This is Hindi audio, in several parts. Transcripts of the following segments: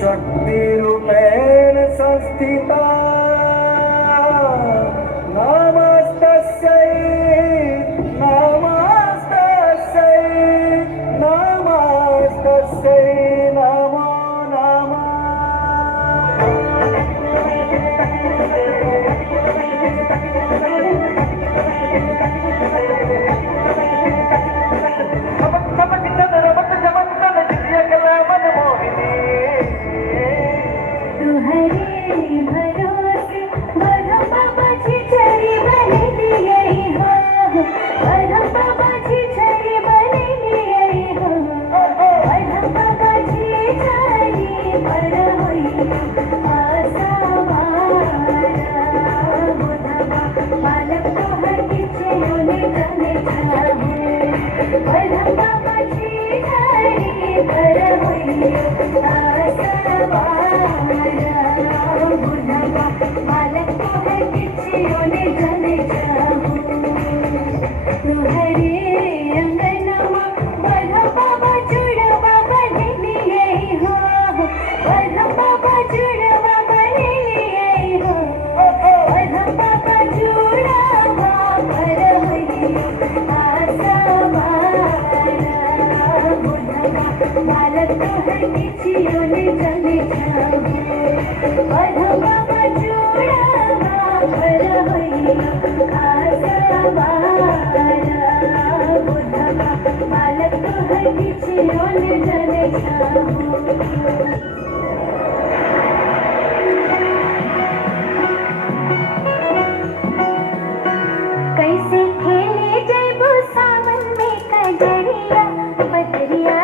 शक्तिरूपेण संस्थिता नमस्तस्यै नमस्तस्यै नमस्तस्यै नमो नमः। कैसे खेले जब सावन में कजरिया बदरिया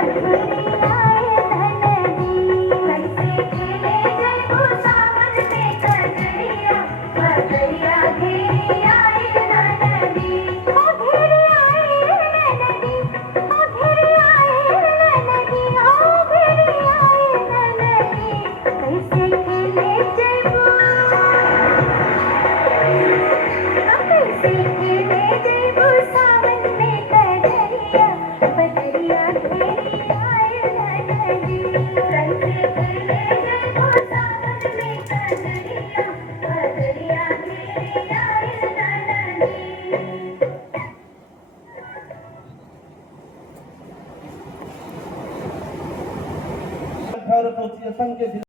आए धनदी। कैसे खेले जब सावन में कजरिया बदरिया आए धनदी। ओ घेरे आए नदी, ओ घेरे आए नदी, ओ घेरे आए नदी। कैसे खेले जब घर असंख्य